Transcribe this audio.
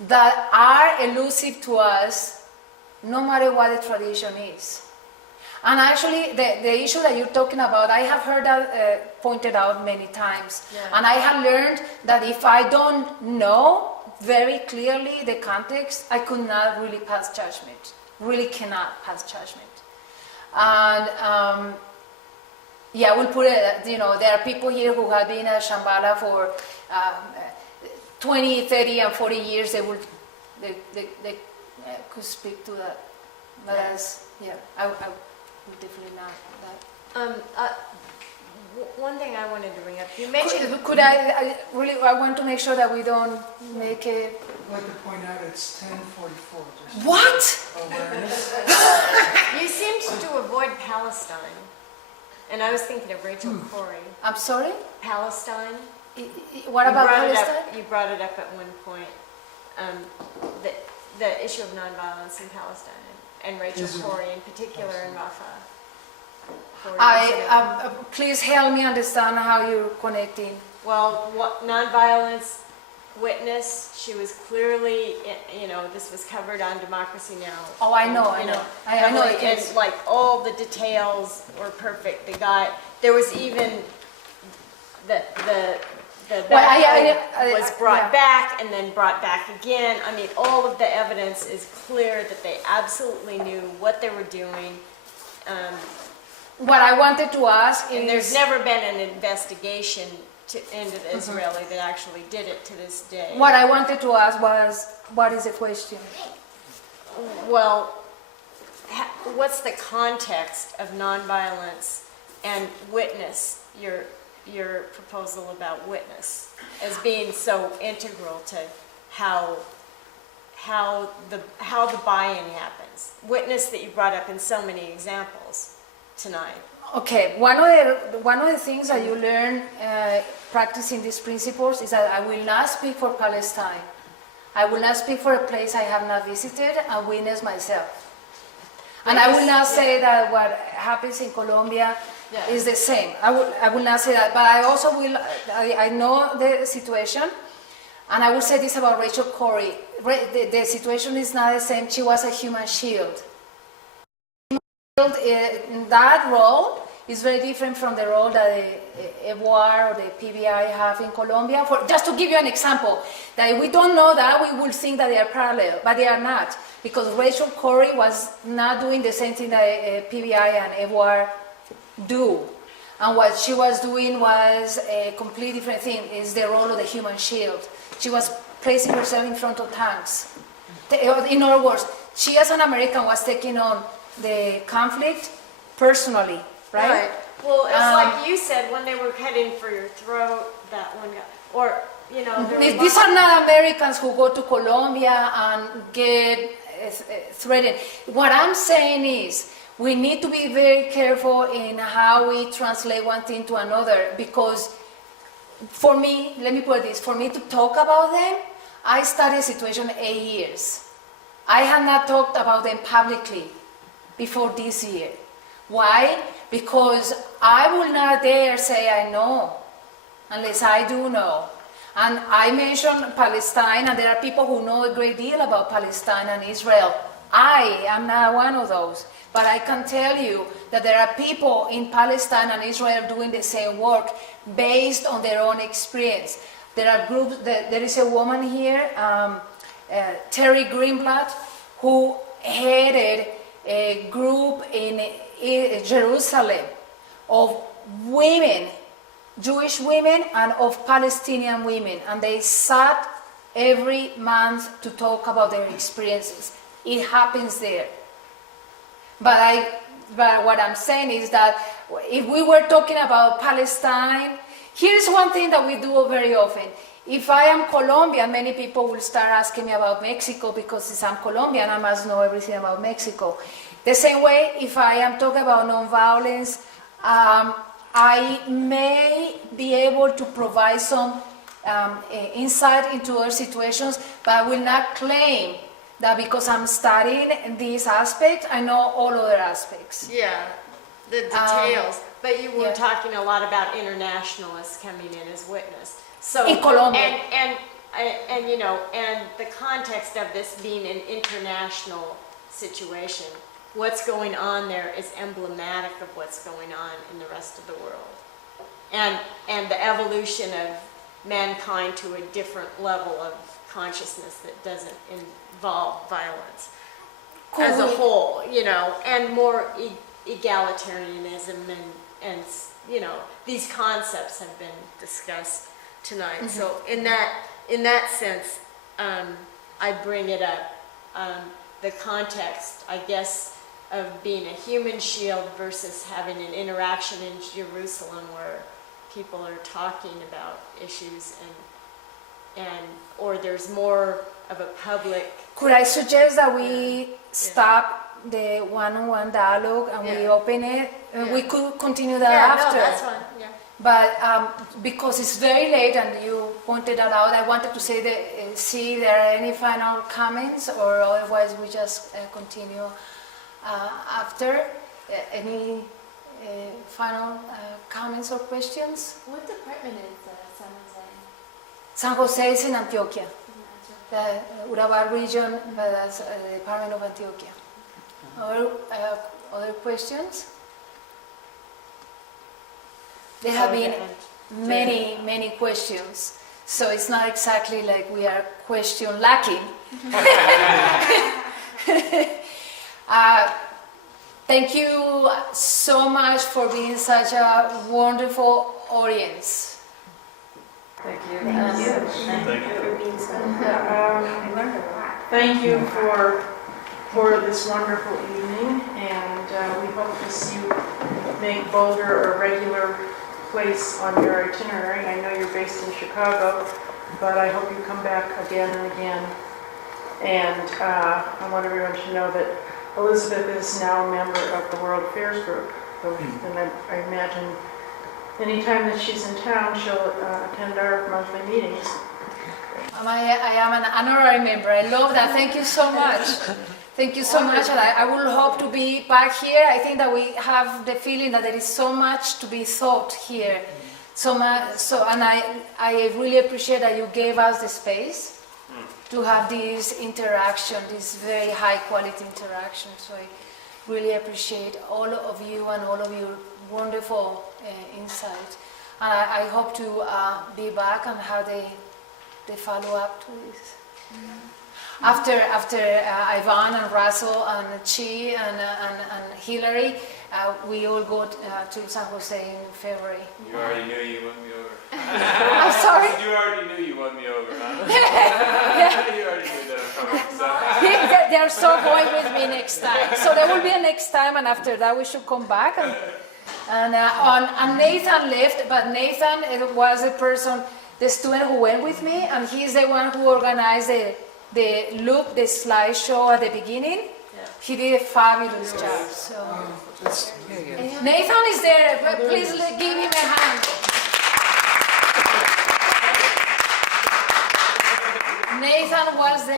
that are elusive to us no matter what the tradition is. And actually, the issue that you're talking about, I have heard that pointed out many times. Yeah. And I have learned that if I don't know very clearly the context, I could not really pass judgment. Really cannot pass judgment. And yeah, we'll put it, you know, there are people here who have been at Shambhala for 20, 30, and 40 years. They could speak to that. But as, yeah, I would definitely not that. One thing I wanted to bring up, you mentioned... Could I want to make sure that we don't make it... I'd like to point out it's 10:44. What? Awareness. You seemed to avoid Palestine. And I was thinking of Rachel Corrie. I'm sorry? Palestine. What about Palestine? You brought it up at one point. The issue of nonviolence in Palestine and Rachel Corrie in particular in Rafah. Please help me understand how you're connecting. Well, nonviolence witness, she was clearly, you know, this was covered on Democracy Now! Oh, I know. I know it And is. like all the details were perfect. The guy, there was even the was brought back and then brought back again. I mean, all of the evidence is clear that they absolutely knew what they were doing. What I wanted to ask is... And there's never been an investigation into the Israeli that actually did it to this day. What I wanted to ask was, what is the question? Well, what's the context of nonviolence and witness, your proposal about witness as being so integral to how the buy-in happens? Witness that you brought up in so many examples tonight. Okay, one of the things that you learn practicing these principles is that I will not speak for Palestine. I will not speak for a place I have not visited and witnessed myself. And I will not say that what happens in Colombia is the same. I will not say that, but I also will. I know the situation, and I will say this about Rachel Corrie. The situation is not the same. She was a human shield. That role is very different from the role that the EVOAR or the PBI have in Colombia. Just to give you an example, that if we don't know that, we will think that they are parallel, but they are not, because Rachel Corrie was not doing the same thing that PBI and EVOAR do. And what she was doing was a completely different thing. It's the role of the human shield. She was placing herself in front of tanks. In other words, she as an American was taking on the conflict personally, right? Well, it's like you said, when they were heading for your throat, that one guy, or, you know... These are not Americans who go to Colombia and get threatened. What I'm saying is, we need to be very careful in how we translate one thing to another, because for me, let me put it this, for me to talk about them, I studied a situation 8 years. I have not talked about them publicly before this year. Why? Because I will not dare say I know, unless I do know. And I mentioned Palestine, and there are people who know a great deal about Palestine and Israel. I am not one of those. But I can tell you that there are people in Palestine and Israel doing the same work based on their own experience. There are groups, there is a woman here, Terry Greenblatt, who headed a group in Jerusalem of women, Jewish women and of Palestinian women, and they sat every month to talk about their experiences. It happens there. But what I'm saying is that if we were talking about Palestine, here's one thing that we do very often. If I am Colombian, many people will start asking me about Mexico, because since I'm Colombian, I must know everything about Mexico. The same way, if I am talking about nonviolence, I may be able to provide some insight into other situations, but I will not claim that because I'm studying this aspect, I know all other aspects. Yeah, the details. But you were talking a lot about internationalists coming in as witness. So in Colombia. And And you know, and the context of this being an international situation, what's going on there is emblematic of what's going on in the rest of the world. And the evolution of mankind to a different level of consciousness that doesn't involve violence as a whole, you know, and more egalitarianism and you know, these concepts have been discussed tonight. Mm-hmm. So in that sense, I bring it up, the context, I guess, of being a human shield versus having an interaction in Jerusalem where people are talking about issues and or there's more of a public. Could I suggest that we stop the one-on-one dialogue and we Yeah. open it? We Yeah. could continue that Yeah, after. no, that's fine. Yeah. But because it's very late and you pointed that out, I wanted to say that, see if there are any final comments, or otherwise we just continue after. Any final comments or questions? What department is San Jose? San Jose is in Antioquia, the Urabá region, but that's the Department of Antioquia. Other questions? There have been many questions, so it's not exactly like we are question lacking. Thank you so much for being such a wonderful audience. Thank you. Thank you. Thank you. For being so I learned a lot. Thank you for this wonderful evening, and we hope to see you make Boulder a regular place on your itinerary. I know you're based in Chicago, but I hope you come back again and again. And I want everyone to know that Elizabeth is now a member of the World Affairs Group, and I imagine anytime that she's in town, she'll attend our monthly meetings. I am an honorary member. I love that. Thank you so much. Thank you so much. And I will hope to be back here. I think that we have the feeling that there is so much to be thought here. So much. And I really appreciate that you gave us the space to have this interaction, this very high quality interaction. So I really appreciate all of you and all of your wonderful insight. And I hope to be back and have the follow up to this. After Ivan and Russell and Chi and Hillary, we all go to San Jose in February. You already knew you won me over. I'm sorry. You already knew you won me over, huh? You already knew that I'm coming, so. They're so going with me next time. So there will be a next time, and after that we should come back. And Nathan left, but Nathan was the student who went with me, and he's the one who organized the slideshow at the beginning. Yeah. He did a fabulous job. So Nathan is there. But please give him a hand. Nathan was the